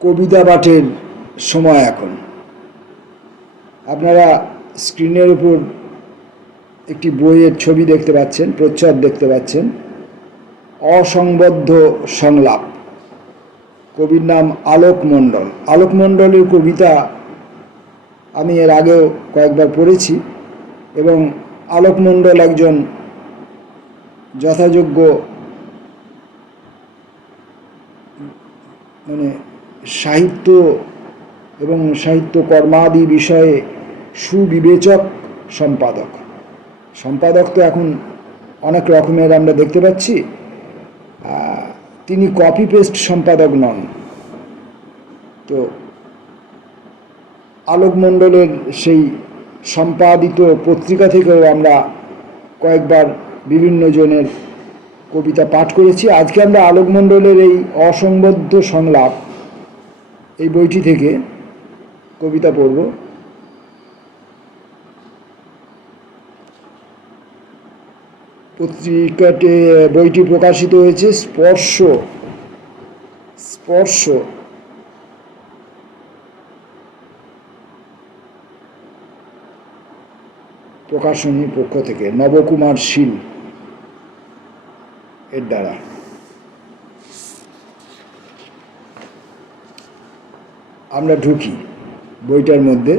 কবিতা পাঠের সময় এখন। আপনারা স্ক্রিনের উপর একটি বইয়ের ছবি দেখতে পাচ্ছেন, প্রচ্ছদ দেখতে পাচ্ছেন। অসংবদ্ধ সংলাপ। কবির নাম আলোক মণ্ডল। আলোক মণ্ডলের কবিতা আমি এর আগেও কয়েকবার পড়েছি এবং আলোক মণ্ডল একজন যথাযোগ্য সাহিত্য এবং সাহিত্য কর্মাদি বিষয়ে সুবিবেচক সম্পাদক। সম্পাদক তো এখন অনেক রকমের আমরা দেখতে পাচ্ছি। তিনি কপি পেস্ট সম্পাদক নন। তো আলোক মণ্ডলের সেই সম্পাদিত পত্রিকা থেকেও আমরা কয়েকবার বিভিন্ন জনের কবিতা পাঠ করেছি। আজকে আমরা আলোক মণ্ডলের এই অসংবদ্ধ সংলাপ এই বইটি থেকে কবিতা পড়ব। পত্রিকাতে বইটি প্রকাশিত হয়েছে স্পর্শ প্রকাশনীর পক্ষ থেকে, নবকুমার শীল এর দ্বারা। আমরা ঢুকি বইটার মধ্যে।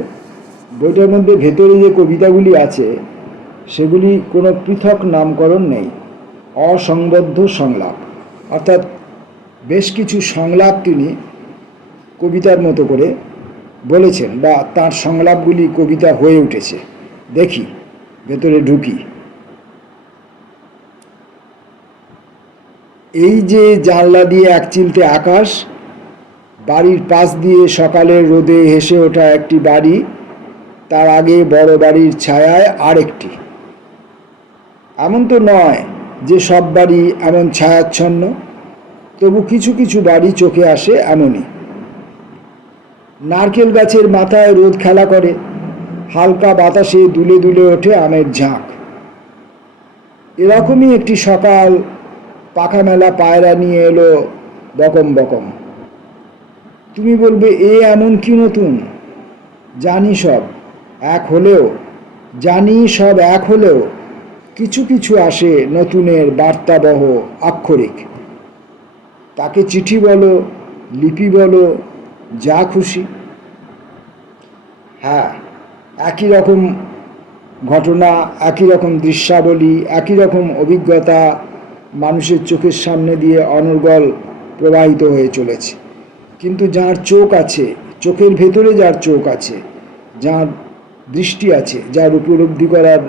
ভেতরে যে কবিতাগুলি আছে সেগুলি কোনো পৃথক নামকরণ নেই। অসংবদ্ধ সংলাপ, অর্থাৎ বেশ কিছু সংলাপ তিনি কবিতার মতো করে বলেছেন বা তার সংলাপগুলি কবিতা হয়ে উঠেছে। দেখি, ভেতরে ঢুকি। এই যে জানলা দিয়ে এক চিলতে আকাশ, বাড়ির পাশ দিয়ে সকালের রোদে হেসে ওঠা একটি বাড়ি, তার আগে বড় বাড়ির ছায়ায় আরেকটি। এমন তো নয় যে সব বাড়ি এমন ছায়াচ্ছন্ন, তবু কিছু কিছু বাড়ি চোখে আসে এমনই। নারকেল গাছের মাথায় রোদ খেলা করে, হালকা বাতাসে দুলে দুলে ওঠে আমের ঝাঁক। এরকমই একটি সকাল পাখা মেলা পায়রা নিয়ে এলো বকম বকম। তুমি বলবে, এ এমন কি নতুন? জানি সব এক হলেও কিছু কিছু আসে নতুনের বার্তাবহ আক্ষরিক। তাকে চিঠি বলো, লিপি বলো, যা খুশি। হ্যাঁ, একই রকম ঘটনা, একই রকম দৃশ্যাবলী, একই রকম অভিজ্ঞতা মানুষের চোখের সামনে দিয়ে অনর্গল প্রবাহিত হয়ে চলেছে। কিন্তু যার চোখ আছে, চোখের ভেতরে যার চোখ আছে, যার দৃষ্টি আছে, যার উপলব্ধি করার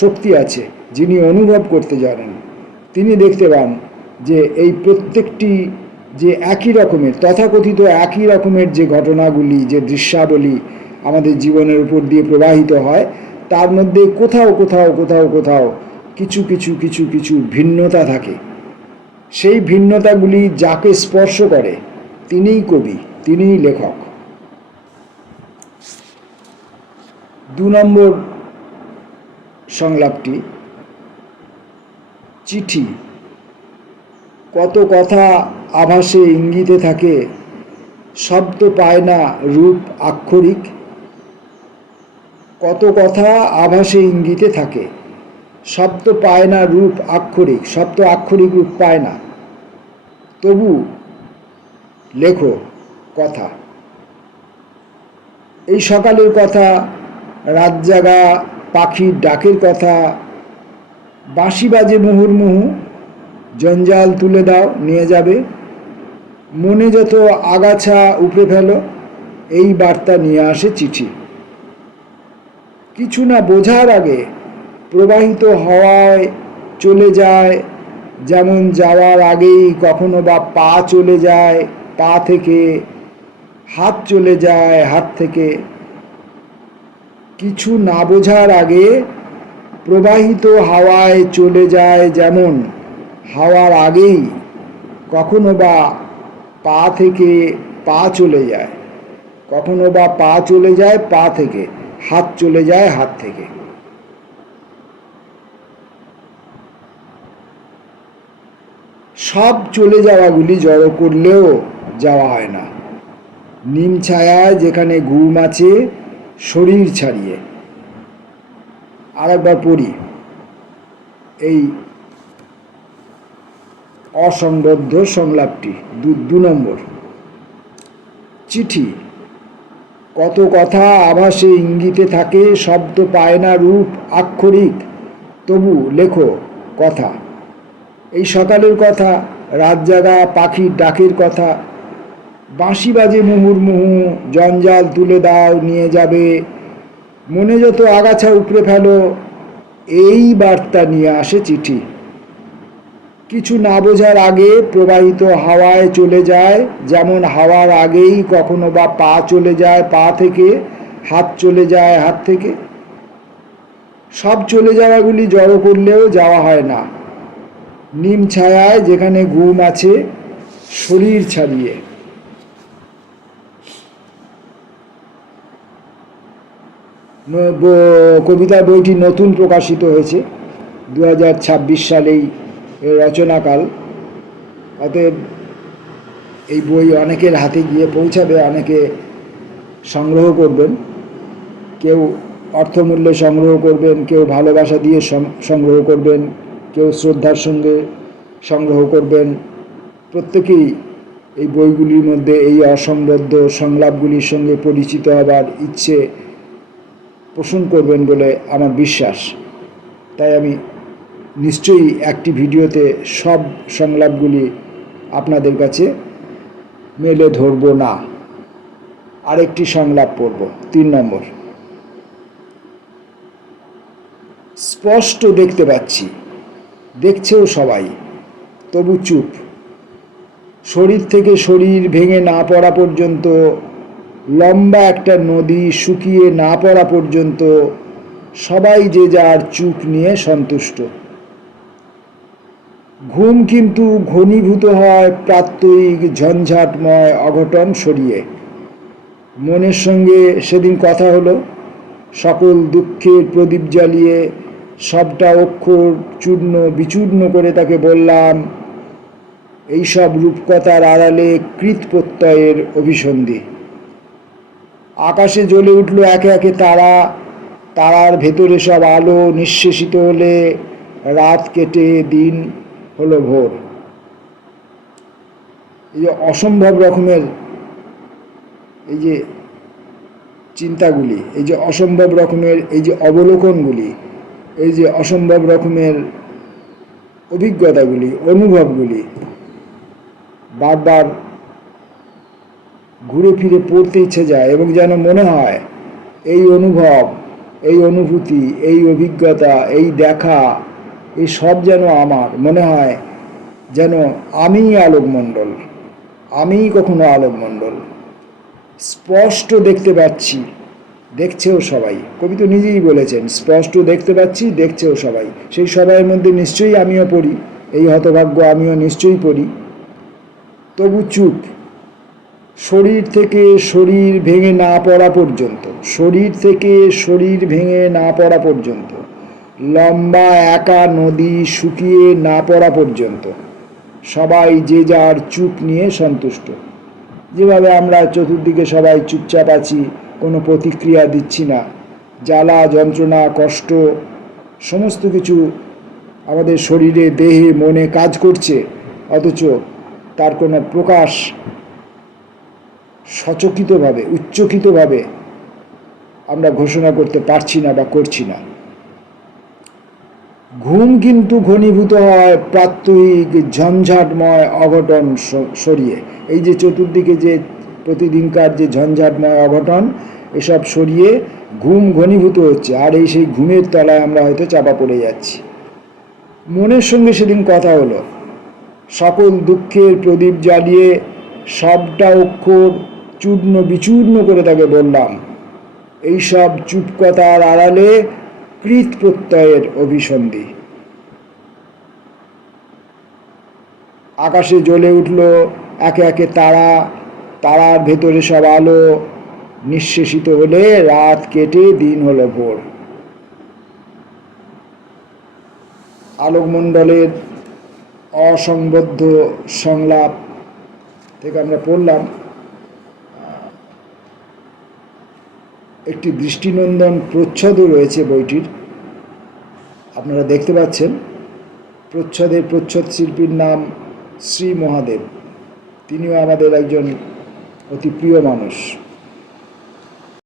শক্তি আছে, যিনি অনুভব করতে জানেন, তিনি দেখতে পান যে এই প্রত্যেকটি যে একই রকমের, তথাকথিত একই রকমের যে ঘটনাগুলি, যে দৃশ্যাবলী আমাদের জীবনের উপর দিয়ে প্রবাহিত হয়, তার মধ্যে কোথাও কোথাও কোথাও কোথাও কিছু কিছু কিছু কিছু ভিন্নতা থাকে। সেই ভিন্নতাগুলি যাকে স্পর্শ করে তিনিই কবি, তিনিই লেখক। 2 নম্বর সংলাপটি, চিঠি। কত কথা আভাসে ইঙ্গিতে থাকে, শব্দ পায় না রূপ আক্ষরিক। কত কথা আভাসে ইঙ্গিতে থাকে, শব্দ পায় না রূপ আক্ষরিক, শব্দ আক্ষরিক রূপ পায় না, তবু লেখো কথা। এই সকালের কথা, রাত জাগা পাখির ডাকের কথা, বাঁশি বাজে মুহুর্মুহু, জঞ্জাল তুলে দাও নিয়ে যাবে, মনে যত আগাছা উপড়ে ফেলো, এই বার্তা নিয়ে আসে চিঠি। কিছু না বোঝার আগে প্রবাহিত হওয়ায় চলে যায়, যেমন যাওয়ার আগেই কখনো বা পা চলে যায় পা থেকে, হাত চলে যায় হাত থেকে। কিছু না বোঝার আগে প্রবাহিত হাওয়ায় চলে যায়, যেমন হাওয়ার আগেই কখনো বা পা থেকে পা চলে যায়, কখনো বা পা চলে যায় পা থেকে, হাত চলে যায় হাত থেকে। সব চলে যাওয়াগুলি জড়ো করলেও যাওয়া হয় না। নিম ছায়ায় যেখানে ঘুম আছে শরীর ছাড়িয়ে। আরেকবার পড়ি এই অসংবদ্ধ সংলাপটি, 2 নম্বর। চিঠি। কত কথা আভাসে ইঙ্গিতে থাকে, শব্দ পায় না রূপ আক্ষরিক, তবু লেখো কথা। এই সকালের কথা, রাত জাগা পাখির ডাকের কথা, বাঁশি বাজে মুহুর্মুহু, জঞ্জাল তুলে দাও নিয়ে যাবে, মনে যত আগাছা উপড়ে ফেলো, এই বার্তা নিয়ে আসে চিঠি। কিছু না বোঝার আগে প্রবাহিত হাওয়ায় চলে যায়, যেমন হাওয়ার আগেই কখনো বা পা চলে যায় পা থেকে, হাত চলে যায় হাত থেকে। সব চলে যাওয়াগুলি জড়ো করলেও যাওয়া হয় না। নিম ছায়ায় যেখানে ঘুম আছে শরীর ছাড়িয়ে। কবিতার বইটি নতুন প্রকাশিত হয়েছে, 2026 সালেই এর রচনাকাল। অতএব এই বই অনেকের হাতে গিয়ে পৌঁছাবে, অনেকে সংগ্রহ করবেন, কেউ অর্থমূল্যে সংগ্রহ করবেন, কেউ ভালোবাসা দিয়ে সংগ্রহ করবেন, কেউ শ্রদ্ধার সঙ্গে সংগ্রহ করবেন। প্রত্যেকেই এই বইগুলির মধ্যে এই অসংবদ্ধ সংলাপগুলির সঙ্গে পরিচিত হবার ইচ্ছে পোষণ করবেন বলে আমার বিশ্বাস। তাই আমি নিশ্চয়ই একটি ভিডিওতে সব সংলাপগুলি আপনাদের কাছে মেলে ধরব না। আরেকটি সংলাপ পড়ব, 3 নম্বর। স্পষ্ট দেখতে পাচ্ছি, দেখছেও সবাই, তবু চুপ। শরীর থেকে শরীর ভেঙে না পড়া পর্যন্ত, লম্বা একটা নদী শুকিয়ে না পড়া পর্যন্ত সবাই যে যার চুপ নিয়ে সন্তুষ্ট। ঘুম কিন্তু ঘনীভূত হয় প্রাত্যহিক ঝঞ্ঝাটময় অঘটন সরিয়ে। মনের সঙ্গে সেদিন কথা হলো, সকল দুঃখের প্রদীপ জ্বালিয়ে সবটা অক্ষর চূর্ণ বিচূর্ণ করে তাকে বললাম, এইসব রূপকথার আড়ালে কৃতপ্রত্যয়ের অভিসন্ধি। আকাশে জ্বলে উঠল একে একে তারা, তারার ভেতরে সব আলো নিঃশেষিত হলে রাত কেটে দিন হলো ভোর। এই যে অসম্ভব রকমের এই যে চিন্তাগুলি, এই যে অসম্ভব রকমের এই যে অবলোকনগুলি, এই যে অসম্ভব রকমের অভিজ্ঞতাগুলি, অনুভবগুলি বারবার ঘুরে ফিরে পড়তে ইচ্ছে যায়, এবং যেন মনে হয় এই অনুভব, এই অনুভূতি, এই অভিজ্ঞতা, এই দেখা, এই সব যেন আমার। মনে হয় যেন আমিই আলোকমণ্ডল, আমিই কখনো আলোকমণ্ডল। স্পষ্ট দেখতে পাচ্ছি, দেখছেও সবাই। কবি তো নিজেই বলেছেন, স্পষ্ট দেখতে পাচ্ছি, দেখছেও সবাই। সেই সবাইয়ের মধ্যে নিশ্চয়ই আমিও পড়ি, এই হতভাগ্য আমিও নিশ্চয়ই পড়ি। তবু চুপ। শরীর থেকে শরীর ভেঙে না পড়া পর্যন্ত, শরীর থেকে শরীর ভেঙে না পড়া পর্যন্ত, লম্বা একা নদী শুকিয়ে না পড়া পর্যন্ত সবাই যে যার চুপ নিয়ে সন্তুষ্ট। যেভাবে আমরা চতুর্দিকে সবাই চুপচাপ আছি, কোনো প্রতিক্রিয়া দিচ্ছি না, জ্বালা যন্ত্রণা কষ্ট সমস্ত কিছু আমাদের শরীরে দেহে মনে কাজ করছে, অথচ তার কোনো প্রকাশ সচকিতভাবে উচ্চকিতভাবে আমরা ঘোষণা করতে পারছি না বা করছি না। ঘুম কিন্তু ঘনীভূত হয় প্রাত্যহিক ঝঞ্ঝাটময় অঘটন সরিয়ে। এই যে চতুর্দিকে যে প্রতিদিনকার যে ঝঞ্ঝাটময় অঘটন, এসব সরিয়ে ঘুম ঘনীভূত হচ্ছে, আর এই সেই ঘুমের তলায় আমরা হয়তো চাপা পড়ে যাচ্ছি। মনের সঙ্গে সেদিন কথা হলো, সকল দুঃখের প্রদীপ জ্বালিয়ে সবটা অক্ষর চূর্ণ বিচূর্ণ করে তাকে বললাম, এইসব চুপকথার আড়ালে কৃতপ্রত্যয়ের অভিসন্ধি। আকাশে জ্বলে উঠল একে একে তারা, তারার ভেতরে সব আলো নিঃশেষিত হলে রাত কেটে দিন হলো ভোর। আলোকমণ্ডলের অসংবদ্ধ সংলাপ থেকে আমরা পড়লাম একটি দৃষ্টিনন্দন প্রচ্ছদও রয়েছে বইটির। আপনারা দেখতে পাচ্ছেন প্রচ্ছদ শিল্পীর নাম শ্রী মহাদেব। তিনিও আমাদের একজন অতি প্রিয় মানুষ।